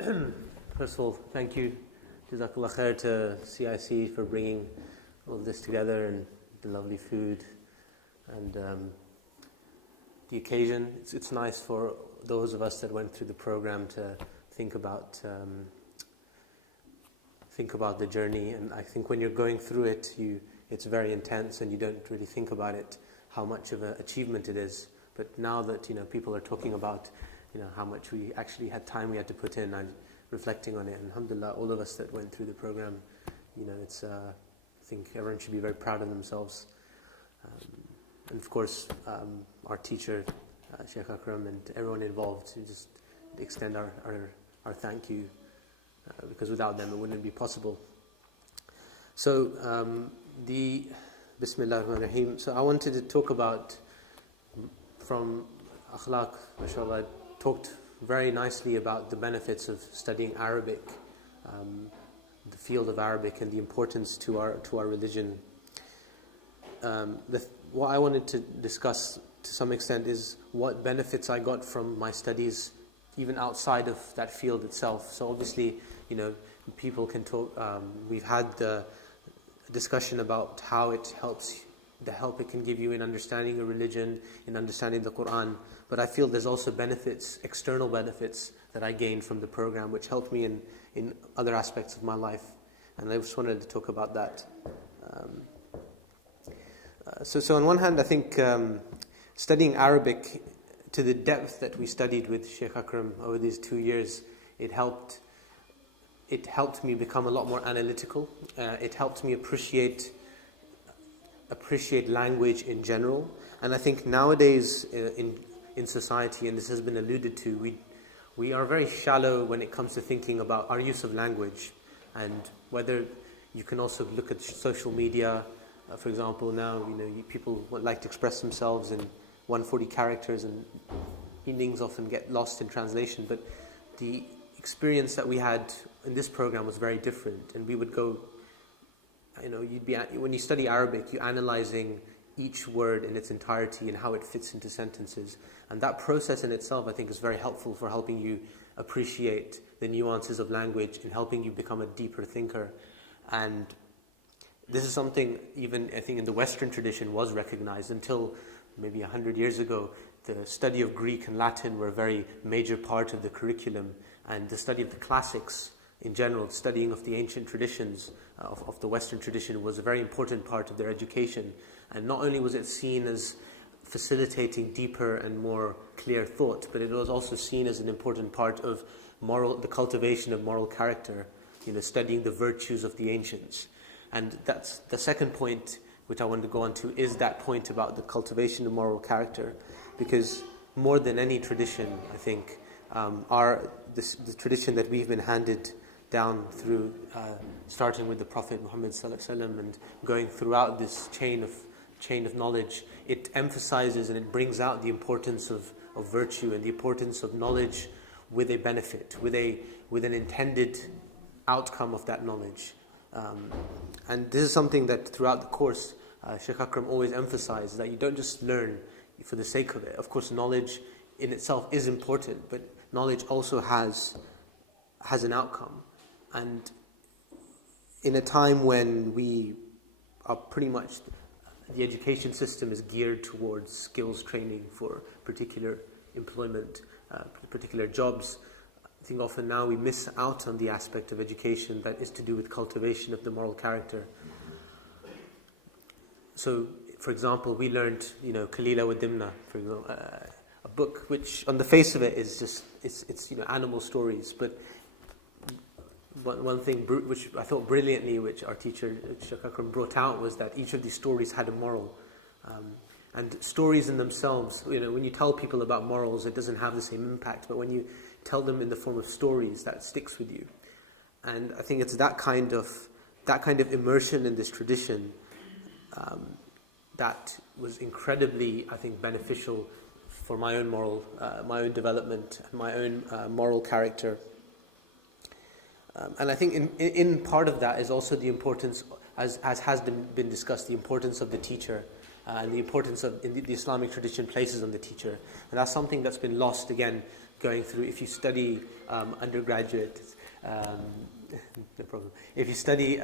First of all, thank you, Jazakallah khair, to CIC for bringing all of this together and the lovely food and the occasion. It's nice for those of us that went through the program to think about the journey. And I think when you're going through it, it's very intense and you don't really think about it, how much of an achievement it is. But now that people are talking about how much we actually had time we had to put in, I'm reflecting on it. And alhamdulillah, all of us that went through the program, it's I think everyone should be very proud of themselves. And of course, our teacher, Sheikh Akram, and everyone involved, to just extend our thank you, because without them it wouldn't be possible. So, Bismillah ar-Rahman ar-Rahim. So I wanted to talk about, from akhlaq, mashallah, talked very nicely about the benefits of studying Arabic, the field of Arabic, and the importance to our religion. What I wanted to discuss to some extent is what benefits I got from my studies, even outside of that field itself. So obviously, people can talk. We've had the discussion about how it helps, the help it can give you in understanding a religion, in understanding the Quran. But I feel there's also benefits, external benefits, that I gained from the program, which helped me in other aspects of my life. And I just wanted to talk about that. So on one hand, I think studying Arabic to the depth that we studied with Sheikh Akram over these 2 years, it helped me become a lot more analytical. It helped me appreciate language in general. And I think nowadays in society, and this has been alluded to, we are very shallow when it comes to thinking about our use of language, and whether you can also look at social media. For example, now people like to express themselves in 140 characters, and meanings often get lost in translation. But the experience that we had in this program was very different, and we would go. When you study Arabic, you're analyzing each word in its entirety and how it fits into sentences. And that process in itself, I think, is very helpful for helping you appreciate the nuances of language and helping you become a deeper thinker. And this is something, even I think in the Western tradition, was recognized until maybe 100 years ago. The study of Greek and Latin were a very major part of the curriculum, and the study of the classics in general, studying of the ancient traditions of the Western tradition, was a very important part of their education. And not only was it seen as facilitating deeper and more clear thought, but it was also seen as an important part of the cultivation of moral character, studying the virtues of the ancients. And that's the second point which I want to go on to, is that point about the cultivation of moral character. Because more than any tradition, I think, the tradition that we've been handed down through, starting with the Prophet Muhammad ﷺ and going throughout this chain of knowledge, it emphasizes and it brings out the importance of virtue and the importance of knowledge with a benefit, with an intended outcome of that knowledge. And this is something that throughout the course, Sheikh Akram always emphasized, that you don't just learn for the sake of it. Of course, knowledge in itself is important, but knowledge also has an outcome. And in a time when we are pretty much, the education system is geared towards skills training for particular employment, particular jobs, I think often now we miss out on the aspect of education that is to do with cultivation of the moral character. So, for example, we learned, Kalila wa Dimna, for example, a book which, on the face of it, is just it's animal stories. But one thing which I thought brilliantly, which our teacher Sheikh Akram brought out, was that each of these stories had a moral. And stories in themselves, when you tell people about morals, it doesn't have the same impact. But when you tell them in the form of stories, that sticks with you. And I think it's that kind of immersion in this tradition that was incredibly, I think, beneficial for my own development, and my own moral character. And I think in part of that is also the importance, as has been discussed, the importance of the teacher, and the importance of the Islamic tradition places on the teacher. And that's something that's been lost again going through, if you study undergraduate, no problem. If you study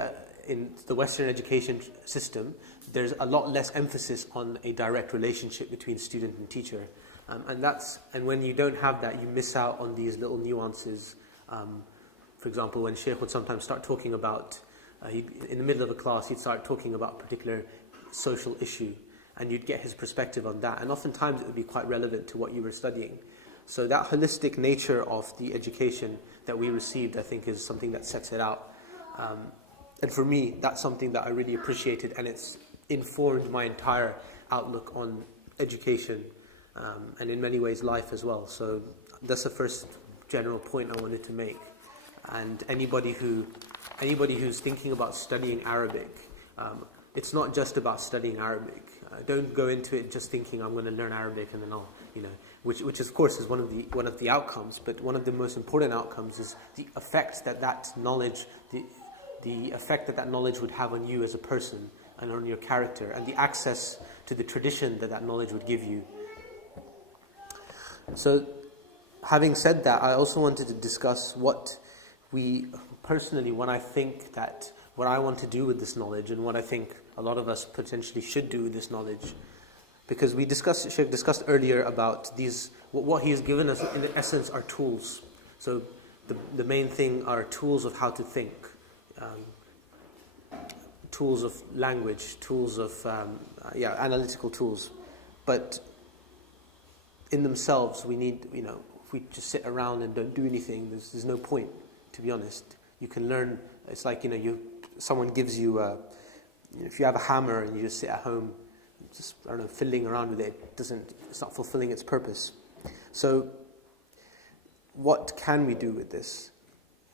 in the Western education system, there's a lot less emphasis on a direct relationship between student and teacher. And when you don't have that, you miss out on these little nuances. For example, when Sheikh would sometimes start talking about, in the middle of a class, he'd start talking about a particular social issue, and you'd get his perspective on that. And oftentimes it would be quite relevant to what you were studying. So that holistic nature of the education that we received, I think, is something that sets it out. And for me, that's something that I really appreciated, and it's informed my entire outlook on education, and in many ways life as well. So that's the first general point I wanted to make. And anybody who's thinking about studying Arabic, it's not just about studying Arabic. Don't go into it just thinking I'm going to learn Arabic and then I'll, which of course is one of the outcomes. But one of the most important outcomes is the effect that knowledge, the effect that knowledge would have on you as a person and on your character, and the access to the tradition that knowledge would give you. So, having said that, I also wanted to discuss what I want to do with this knowledge, and what I think a lot of us potentially should do with this knowledge. Because Sheikh discussed earlier about what he has given us in essence are tools. So the main thing are tools of how to think, tools of language, tools of, analytical tools. But in themselves, we need, if we just sit around and don't do anything, there's no point, to be honest. You can learn, it's like, someone gives you, if you have a hammer and you just sit at home, just, fiddling around with it, it's not fulfilling its purpose. So, what can we do with this?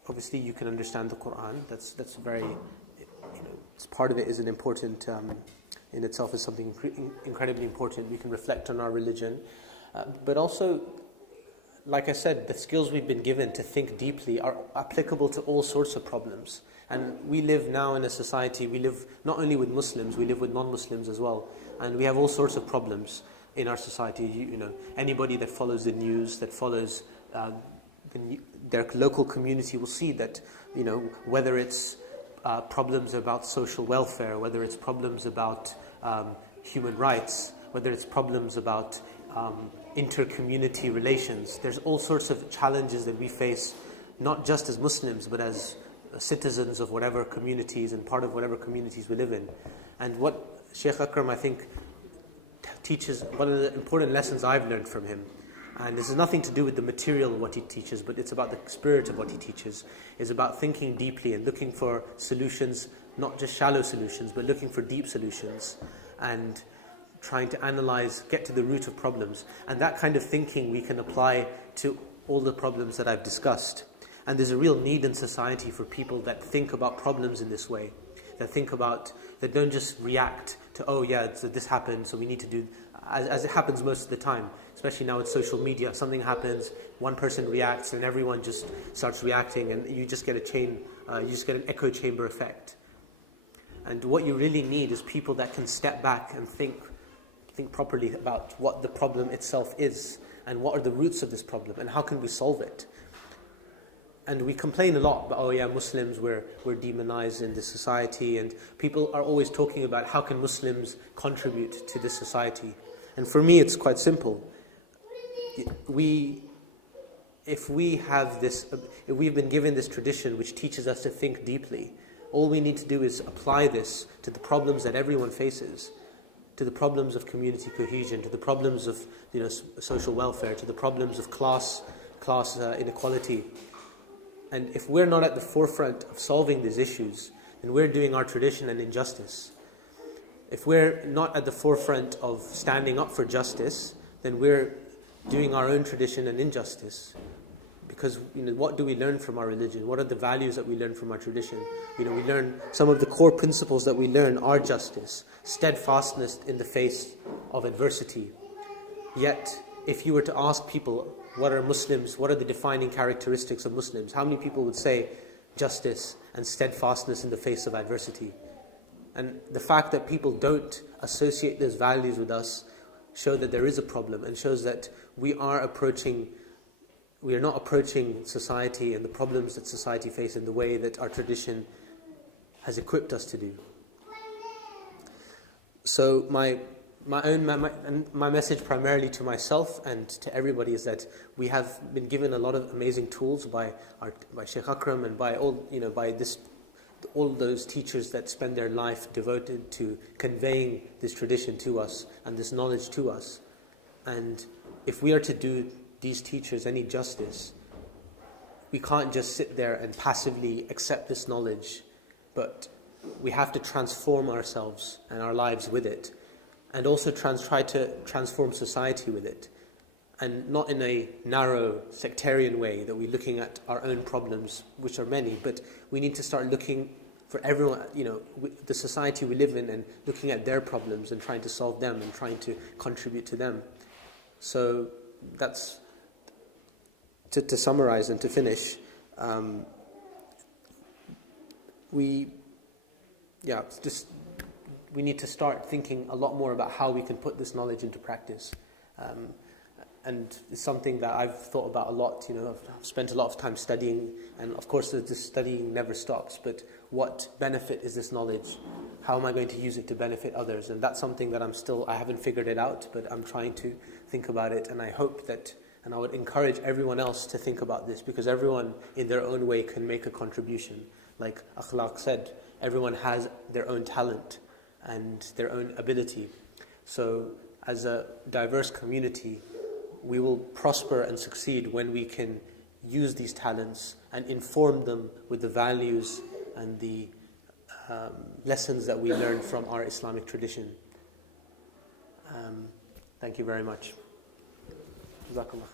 Obviously, you can understand the Quran. That's very, part of it is an important, in itself is something incredibly important. We can reflect on our religion. But also, like I said, the skills we've been given to think deeply are applicable to all sorts of problems. And we live now in a society, we live not only with Muslims, we live with non-Muslims as well. And we have all sorts of problems in our society. Anybody that follows the news, that follows their local community will see that, whether it's problems about social welfare, whether it's problems about human rights, whether it's problems about inter-community relations. There's all sorts of challenges that we face, not just as Muslims, but as citizens of whatever communities and part of whatever communities we live in. And what Sheikh Akram, I think, teaches, one of the important lessons I've learned from him, and this has nothing to do with the material of what he teaches, but it's about the spirit of what he teaches, is about thinking deeply and looking for solutions, not just shallow solutions, but looking for deep solutions, and trying to analyze, get to the root of problems. And that kind of thinking we can apply to all the problems that I've discussed. And there's a real need in society for people that think about problems in this way, that don't just react to, so this happened, so we need to do, as it happens most of the time, especially now with social media. Something happens, one person reacts, and everyone just starts reacting, and you just get an echo chamber effect. And what you really need is people that can step back and think properly about what the problem itself is, and what are the roots of this problem, and how can we solve it. And we complain a lot about, Muslims, we're demonized in this society, and people are always talking about how can Muslims contribute to this society. And for me, it's quite simple. If we've been given this tradition which teaches us to think deeply, all we need to do is apply this to the problems that everyone faces, to the problems of community cohesion, to the problems of social welfare, to the problems of class inequality. And if we're not at the forefront of solving these issues, then we're doing our tradition an injustice. If we're not at the forefront of standing up for justice, then we're doing our own tradition an injustice. Because what do we learn from our religion? What are the values that we learn from our tradition? We learn some of the core principles that we learn are justice, steadfastness in the face of adversity. Yet, if you were to ask people, what are the defining characteristics of Muslims? How many people would say justice and steadfastness in the face of adversity? And the fact that people don't associate those values with us show that there is a problem, and shows that we are approaching we are not approaching society and the problems that society face in the way that our tradition has equipped us to do. So my message primarily to myself and to everybody is that we have been given a lot of amazing tools by Sheikh Akram and by all those teachers that spend their life devoted to conveying this tradition to us and this knowledge to us. And if we are to do these teachers any justice, we can't just sit there and passively accept this knowledge, but we have to transform ourselves and our lives with it, and also try to transform society with it, and not in a narrow sectarian way that we're looking at our own problems, which are many, but we need to start looking for everyone, the society we live in, and looking at their problems and trying to solve them and trying to contribute to them. So that's to summarize and to finish. We need to start thinking a lot more about how we can put this knowledge into practice. And it's something that I've thought about a lot. I've spent a lot of time studying, and of course this studying never stops, but what benefit is this knowledge? How am I going to use it to benefit others? And that's something that I haven't figured it out, but I'm trying to think about it, and I hope that, and I would encourage everyone else to think about this, because everyone in their own way can make a contribution. Like Akhlaq said, everyone has their own talent and their own ability. So as a diverse community, we will prosper and succeed when we can use these talents and inform them with the values and the lessons that we learn from our Islamic tradition. Thank you very much. Jazakallah.